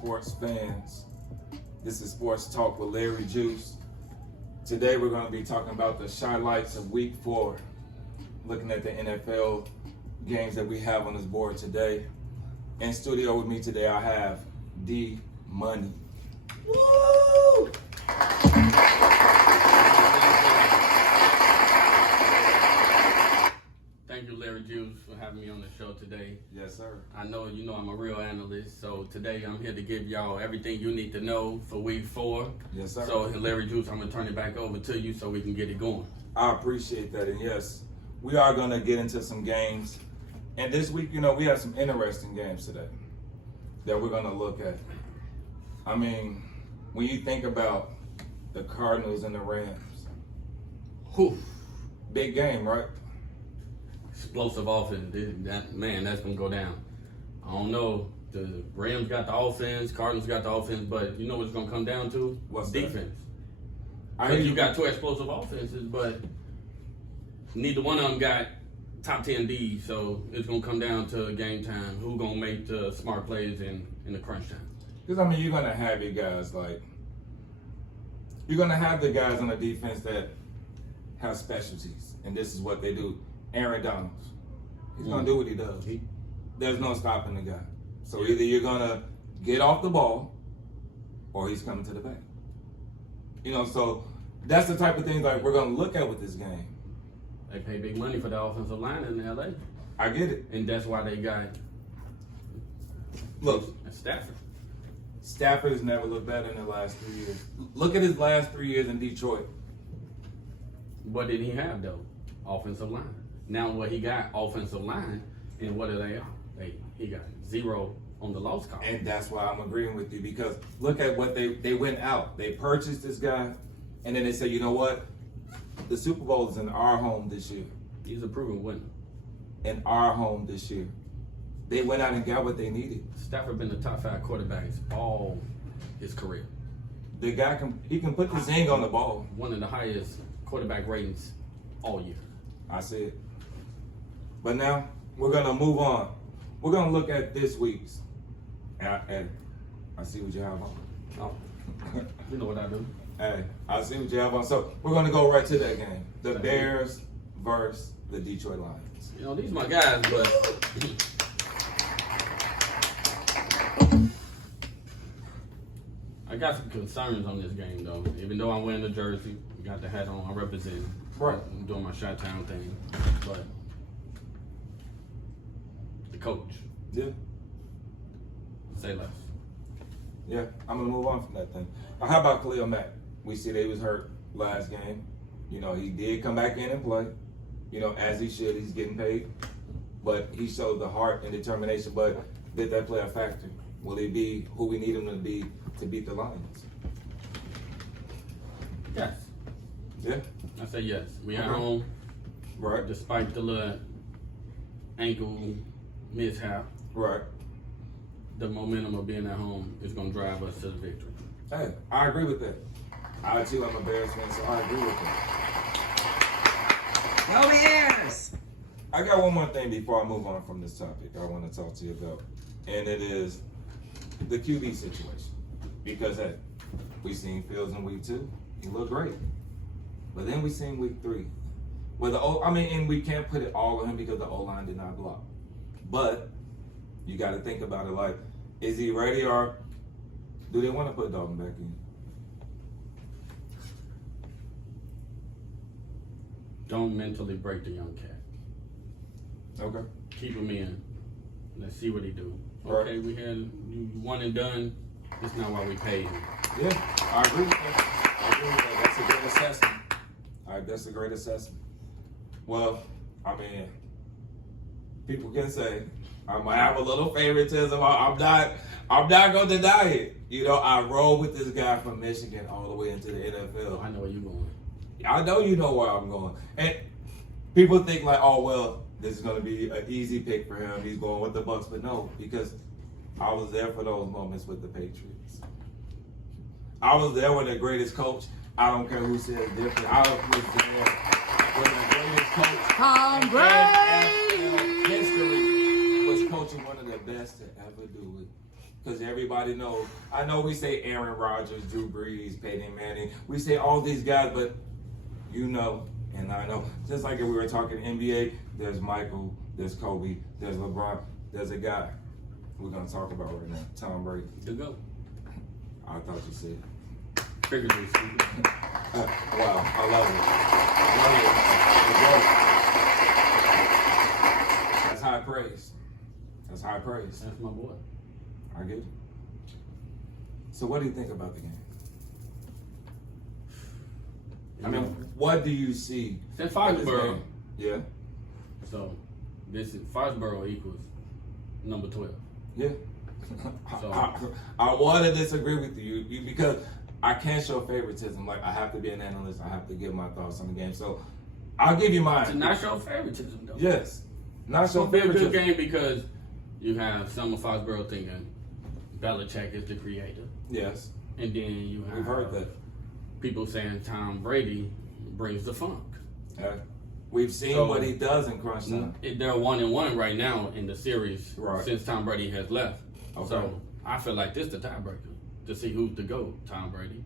sports fans. This is Sports Talk with Larry Juice. Today we're going to be talking about the highlights of Week 4, looking at the NFL games that we have on this board today. In studio with me today, I have DMoney. Woo! Thank you, Larry Juice, for having me on the show today. Yes, sir. I know you know I'm a real analyst, so today I'm here to give y'all everything you need to know for Week 4. Yes, sir. So, Larry Juice, I'm going to turn it back over to you so we can get it going. I appreciate that. And yes, we are going to get into some games. And this week, we have some interesting games today that we're going to look at. I mean, when you think about the Cardinals and the Rams, Whew. big game, right? Explosive offense. That's going to go down. I don't know. The Rams got the offense, Cardinals got the offense, but you know what it's going to come down to? What's defense. I Because hear you got two explosive offenses, but neither one of them got top 10 Ds, so it's going to come down to game time. Who's going to make the smart plays in the crunch time? Because, you're going to have your guys you're going to have the guys on the defense that have specialties, and this is what they do. Aaron Donald, he's going to do what he does. There's no stopping the guy. So either you're going to get off the ball or he's coming to the bank. So that's the type of things we're going to look at with this game. They pay big money for the offensive line in LA. I get it. And that's why they got Stafford. Stafford has never looked better in the last 3 years. Look at his last 3 years in Detroit. What did he have, though? Offensive line. Now what he got, offensive line, and what are they? He got 0 on the loss column. And that's why I'm agreeing with you, because look at what they went out. They purchased this guy, and then they said, you know what? The Super Bowl is in our home this year. He's a proven winner. In our home this year. They went out and got what they needed. Stafford been the top 5 quarterbacks all his career. The guy can put the zing on the ball. One of the highest quarterback ratings all year. I see it. But now we're gonna move on. We're gonna look at this week's. And I see what you have on. Oh, you know what I do. Hey, I see what you have on. So we're gonna go right to that game. The Bears versus the Detroit Lions. These my guys, but I got some concerns on this game, though. Even though I'm wearing the jersey, got the hat on, I represent. Right. I'm doing my Chi-Town thing, but the coach. Yeah. Say less. Yeah, I'm gonna move on from that thing. How about Khalil Mack? We see that he was hurt last game. He did come back in and play. As he should. He's getting paid. But he showed the heart and determination. But did that play a factor? Will he be who we need him to be to beat the Lions? Yes. Yeah. I say yes. We at home. Right. Despite the little ankle mishap, Right. the momentum of being at home is going to drive us to the victory. Hey, I agree with that. I too, I'm a Bears fan, so I agree with that. Go Bears! I got one more thing before I move on from this topic I want to talk to you about, and it is the QB situation. Because hey, we seen Fields in week 2, he looked great, but then we seen week 3. And we can't put it all on him because the O-line did not block. But you got to think about it is he ready, or do they want to put Dalton back in? Don't mentally break the young cat. Okay. Keep him in. Let's see what he do. Right. Okay, we had one and done. That's not why we paid him. Yeah, I agree with that. That's a great assessment. All right, that's a great assessment. Well, people can say I might have a little favoritism. I'm not gonna deny it. I roll with this guy from Michigan all the way into the NFL. I know where you're going. I know you know where I'm going. And people think this is gonna be an easy pick for him. He's going with the Bucks, but no, because I was there for those moments with the Patriots. I was there with the greatest coach. I don't care who says different. I was there when the greatest coach Tom in Brady NFL history was coaching one of the best to ever do it. Because everybody knows. I know we say Aaron Rodgers, Drew Brees, Peyton Manning. We say all these guys, but you know, and I know. Just like if we were talking NBA, there's Michael, there's Kobe, there's LeBron, there's a guy we're going to talk about right now, Tom Brady. To go. I thought you said. Figuratively speaking. Wow, I love it. That's high praise. That's high praise. That's my boy. I get it. So what do you think about the game? I mean, what do you see? Since Foxborough. Yeah. So, this is Foxborough equals number 12. Yeah. So, I want to disagree with you because I can't show favoritism. Like, I have to be an analyst. I have to give my thoughts on the game. So, I'll give you mine. to not show favoritism, though. Yes. Not show It'll be a favoritism. good game because you have some of Foxborough thinking Belichick is the creator. Yes. And then you have We've heard that. people saying Tom Brady brings the funk. We've seen So, what he does in crunch time. They're 1-1 right now in the series Right. since Tom Brady has left. Okay. So I feel like this is the tiebreaker to see who's the GOAT, Tom Brady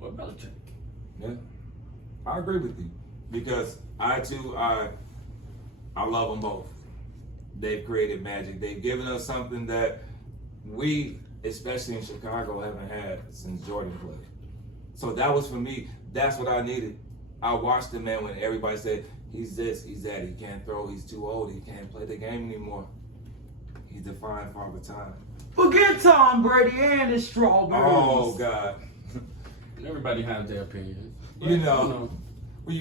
or Belichick. Yeah. I agree with you because I love them both. They've created magic. They've given us something that we, especially in Chicago, haven't had since Jordan played. So that was for me. That's what I needed. I watched the man when everybody said, he's this, he's that, he can't throw, he's too old, he can't play the game anymore. He's defined Father Time. Forget Tom Brady and his strawberries. Oh, God. Everybody has their opinions. You know, when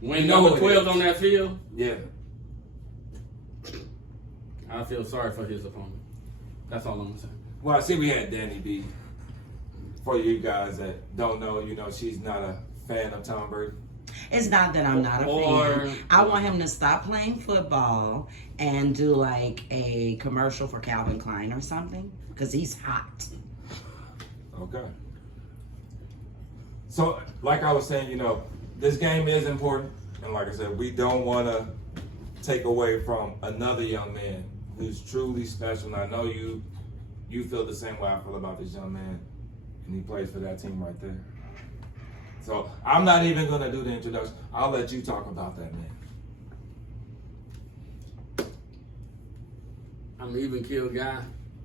when you know number it 12 is. on that field, Yeah. I feel sorry for his opponent. That's all I'm gonna say. Well, I see we had Danny B. For you guys that don't know, she's not a fan of Tom Brady. It's not that I'm not a fan. I want him to stop playing football and do like a commercial for Calvin Klein or something because he's hot. Okay. So, like I was saying, this game is important. And like I said, we don't want to take away from another young man who's truly special. And I know you feel the same way I feel about this young man. And he plays for that team right there. So, I'm not even going to do the introduction. I'll let you talk about that man. I'm an even kill guy.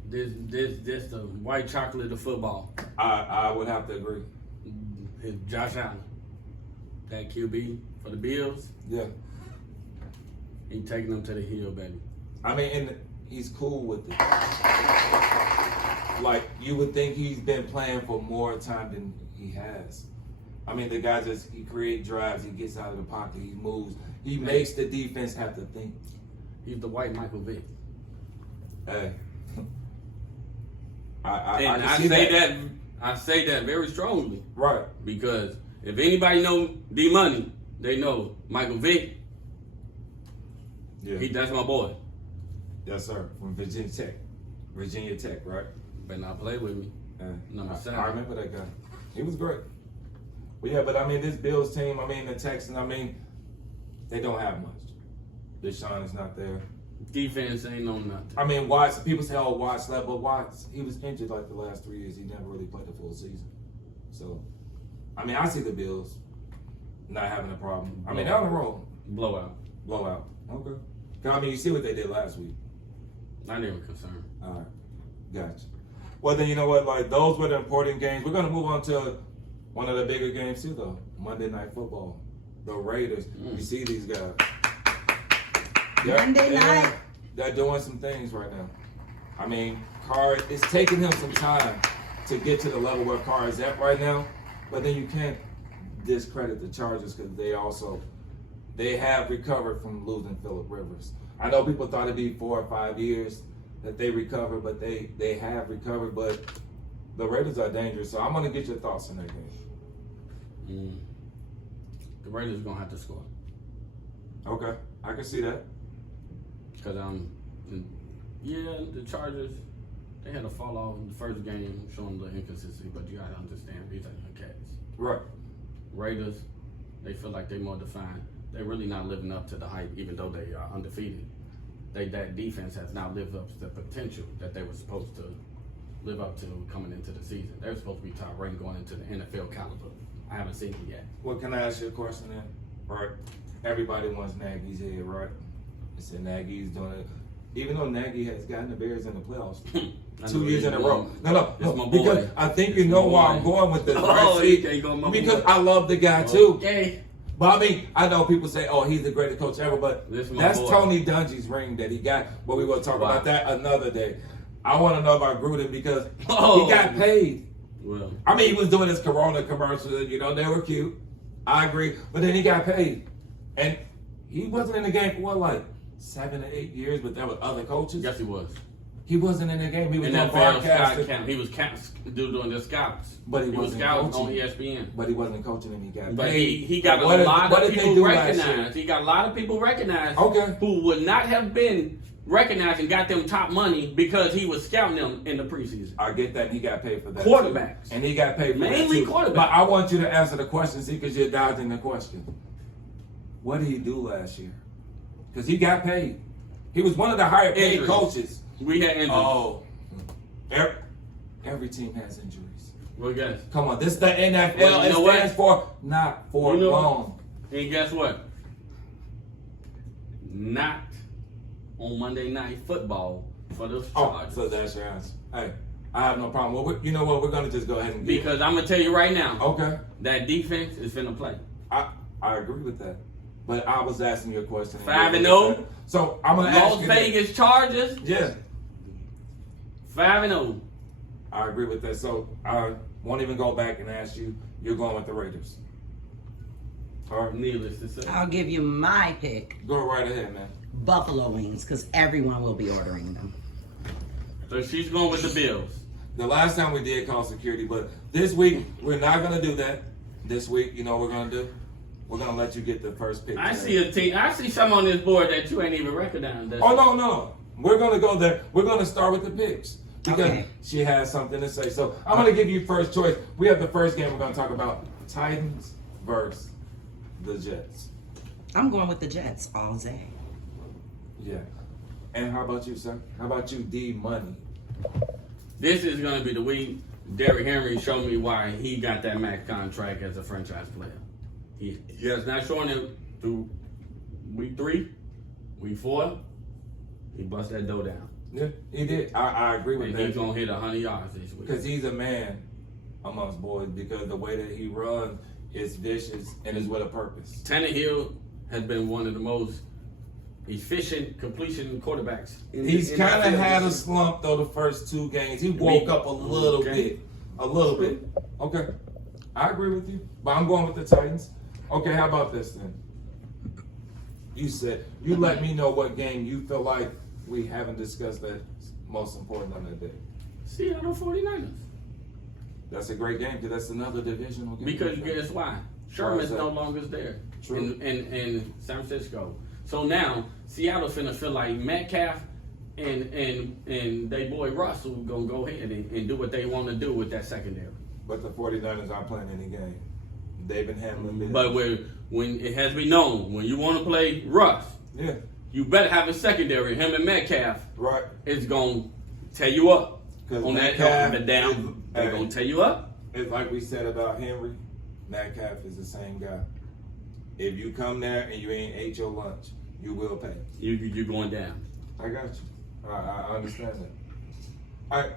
This the white chocolate of football. I would have to agree. It's Josh Allen, that QB for the Bills. Yeah. He taking them to the hill, baby. I mean, and he's cool with it. Like, you would think he's been playing for more time than he has. I mean, the guy he creates drives, he gets out of the pocket, he moves. He makes the defense have to think. He's the white Michael Vick. Hey. I say that very strongly. Right. Because if anybody know DMoney, they know Michael Vick. Yeah. That's my boy. Yes, sir. From Virginia Tech. Virginia Tech, right? Better not play with me. Number 7. I remember that guy. He was great. But yeah, but I mean, this Bills team, the Texans, they don't have much. Deshaun is not there. Defense ain't no nothing. I mean, Watts, people say, oh, Watts left, but Watts, he was injured like the last 3 years. He never really played the full season. So, I see the Bills not having a problem. They're on the roll. Blowout. Okay. You see what they did last week. Not even concerned. All right. Gotcha. Well, then, you know what? Like, those were the important games. We're going to move on to one of the bigger games, too, though. Monday Night Football. The Raiders. You see these guys. Monday night. They're doing some things right now. Carr, it's taking him some time to get to the level where Carr is at right now. But then you can't discredit the Chargers because they have recovered from losing Phillip Rivers. I know people thought it'd be 4 or 5 years that they recovered, but they have recovered. But the Raiders are dangerous, so I'm going to get your thoughts on that game. The Raiders going to have to score. Okay, I can see that. Because, the Chargers, they had a fall off in the first game, showing the inconsistency, but you got to understand, these are young cats. Right. Raiders, they feel like they're more defined. They're really not living up to the hype, even though they are undefeated. That defense has not lived up to the potential that they were supposed to live up to coming into the season. They're supposed to be top ranked going into the NFL caliber. I haven't seen it yet. Well, can I ask you a question then? Right. Everybody wants Nagy's head, right? They said Nagy's doing it. Even though Nagy has gotten the Bears in the playoffs 2 years in a row. No, because I think you know where I'm going with this. Right? Oh, you can't go my because boy. I love the guy too. Okay. But I mean, I know people say, "Oh, he's the greatest coach ever," but This my that's boy. Tony Dungy's ring that he got. But we will talk about that another day. I want to know about Gruden because he got paid. Well, I mean, he was doing his Corona commercials. You know, they were cute. I agree, but then he got paid, and he wasn't in the game for what, like 7 to 8 years, but that was other coaches. yes, he was. He wasn't in the game. He was on NFL broadcasting, scout, he was doing the scouts. but he was wasn't scouting coaching. on ESPN. But he wasn't coaching, and he got But paid. he got What a did- lot what of did they people do last year? recognized. He got a lot of people recognized Okay. who would not have been recognized and got them top money because he was scouting them in the preseason. I get that. He got paid for that. Quarterbacks. Too. And he got paid for Mainly that too. quarterbacks. But I want you to answer the question, see, because you're dodging the question. What did he do last year? Because he got paid. He was one of the higher paid Injuries. coaches. We had injuries. Oh. Every team has injuries. Well, guess. Come on, this is the NFL. Well, you know it stands for not for You know what? long. And guess what? Not on Monday Night Football for the Oh, Chargers. so that's your answer. Hey, I have no problem. Well, you know what? We're going to just go ahead and Because I'm going to tell you right now, Okay. that defense is finna play. I agree with that. But I was asking you a question. 5-0. So I'm going to ask Las you Vegas Chargers, that. Yeah, 5-0. I agree with that. So I won't even go back and ask you. You're going with the Raiders. All right. Needless to say. I'll give you my pick. Go right ahead, man. Buffalo wings, because everyone will be ordering them. So she's going with the Bills. The last time we did call security, but this week we're not going to do that. This week, you know what we're going to do? We're going to let you get the first pick. I today. see a team. I see some on this board that you ain't even recognized. Oh, no. We're going to go there. We're going to start with the picks because Okay. she has something to say. So I'm going to give you first choice. We have the first game we're going to talk about. Titans versus the Jets. I'm going with the Jets all day. Yeah. And how about you, sir? How about you, DMoney? This is going to be the week Derrick Henry showed me why he got that max contract as a franchise player. He has not shown it through week 3, week 4. He bust that dough down. Yeah, he did. I agree with And that. he's going to hit 100 yards this week. Because he's a man amongst boys because the way that he runs is vicious and is with a purpose. Tannehill has been one of the most efficient completion quarterbacks. He's kind of NFL had a this year. slump though the first 2 games. He woke up a little bit. A little bit. Okay. I agree with you. But I'm going with the Titans. Okay, how about this then? You said, you let me know what game you feel like we haven't discussed that's most important on that day. Seattle 49ers. That's a great game because that's another divisional game. Because guess why? Sherman's that? no longer there True. in San Francisco. So now Seattle's finna feel like Metcalf and they boy Russell gonna go ahead and do what they want to do with that secondary. But the 49ers aren't playing any game. They've been handling business. But when it has been known, when you want to play Russ, Yeah, you better have a secondary. Him and Metcalf right. is gonna tear you up 'Cause on Metcalf that down. is- They're gonna tear you up. It's like we said about Henry, Metcalf is the same guy. If you come there and you ain't ate your lunch, you will pay. You're going down. I got you. I understand that. All right.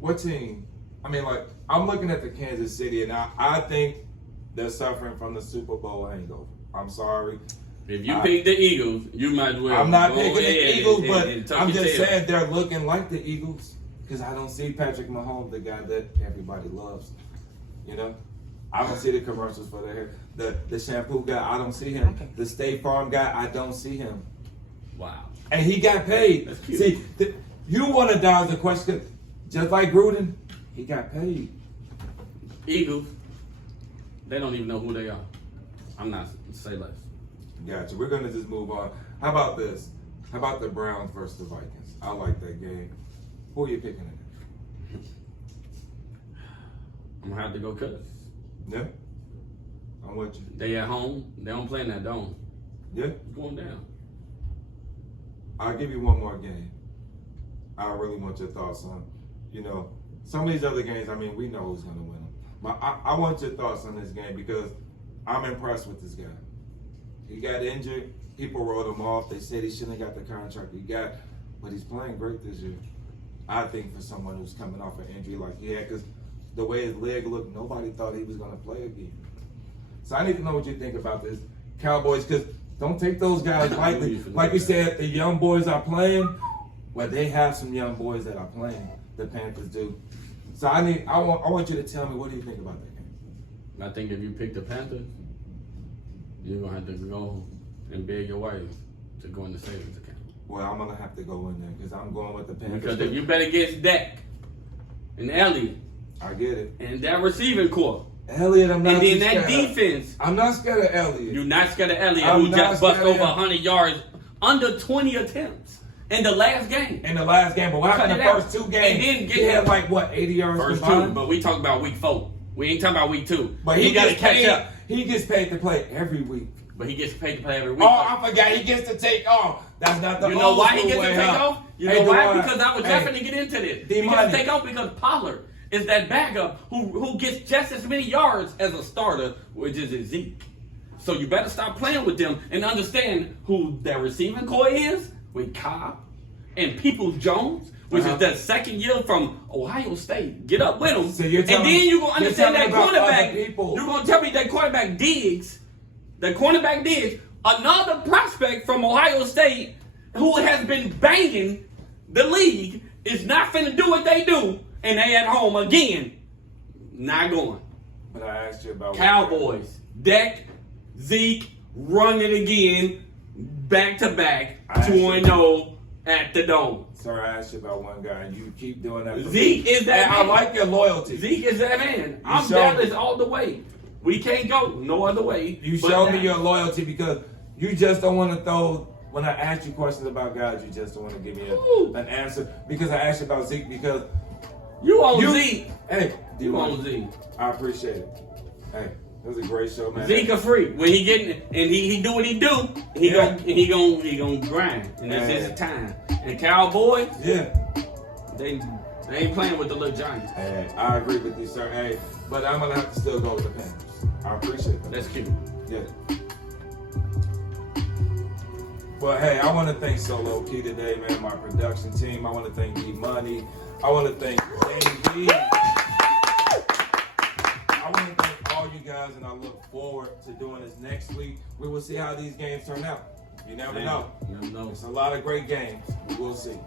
What team? I mean, like, I'm looking at the Kansas City, and I think they're suffering from the Super Bowl hangover. I'm sorry. If you pick the Eagles, you might as well. I'm not go picking the ahead Eagles, but and tuck I'm your just tail. saying they're looking like the Eagles because I don't see Patrick Mahomes, the guy that everybody loves. You know, I don't see the commercials for their hair. The shampoo guy, I don't see him. Okay. The State Farm guy, I don't see him. Wow. And he got paid. That's cute. See, you want to dodge the question, just like Gruden, he got paid. Eagles, they don't even know who they are. I'm not say less. Gotcha. We're gonna just move on. How about this? How about the Browns versus the Vikings? I like that game. Who are you picking in it? I'm gonna have to go Cubs. Yeah, I'm with you. They at home. They don't play in that dome. Yeah, It's going down. I'll give you one more game. I really want your thoughts on. You know, some of these other games, I mean, we know who's going to win them. But I want your thoughts on this game because I'm impressed with this guy. He got injured. People wrote him off. They said he shouldn't have got the contract he got. But he's playing great this year. I think for someone who's coming off an injury like he had, because the way his leg looked, nobody thought he was going to play again. So I need to know what you think about this. Cowboys, because don't take those guys lightly. Like we said, the young boys are playing. Well, they have some young boys that are playing. The Panthers do. So I want you to tell me, what do you think about that game? I think if you pick the Panthers, you're going to have to go and beg your wife to go in the savings account. Well, I'm going to have to go in there because I'm going with the Panthers. Because if you bet against Dak and Elliott I get it. and that receiving core, Elliott, I'm not and then too that scared. defense, I'm not scared of Elliott. you're not scared of Elliott, I'm who not just bust scared of over him. 100 yards under 20 attempts in the last game. In the last game, but what happened in the first two games? And then he had like, what, 80 yards First combined? two, but we talking about week 4. We ain't talking about week 2. But he got to gets catch paid, up. He gets paid to play every week. But he gets paid to play every week. Oh, I forgot. He gets to take off. That's not the You know old why he school gets to way, take huh? off? You Hey, know why? DeMoney. Because I was Hey, definitely get into this. He DMoney. gets to take off because Pollard is that backup who gets just as many yards as a starter, which is Zeke. So you better stop playing with them and understand who that receiving core is with Cobb and Peoples-Jones, which is that second year from Ohio State. Get up with them. So you're and telling then me- you're going to you're understand telling that me about other cornerback. people. You're going to tell me that cornerback Diggs, another prospect from Ohio State who has been banging the league, is not finna do what they do, and they at home again. Not going. But I asked you about Cowboys, Dak, Zeke, run it again, back to back, 2-0 at the Dome. Sir, I asked you about one guy, and you keep doing that. Zeke is that And I man. like your loyalty. Zeke is that man. I'm showed Dallas me. all the way. We can't go no other way. You but showed me that. your loyalty because you just don't want to throw. When I ask you questions about guys, you just don't want to give me an answer. Because I asked you about Zeke because You on Zeke. Hey, You DMoney, on Zeke. I appreciate it. Hey, it was a great show, man. Zeke a freak. When he getting and he do what he do, he gonna grind. And this is his time. And Cowboys, Yeah. they ain't playing with the little Giants. Hey, I agree with you, sir. Hey, but I'm gonna have to still go with the Panthers. I appreciate that. That's cute. Yeah. Well, hey, I want to thank Solo Key today, man, my production team. I want to thank DMoney. I want to thank Davey. I want to thank all you guys, and I look forward to doing this next week. We will see how these games turn out. You never know. Never know. It's a lot of great games. We will see.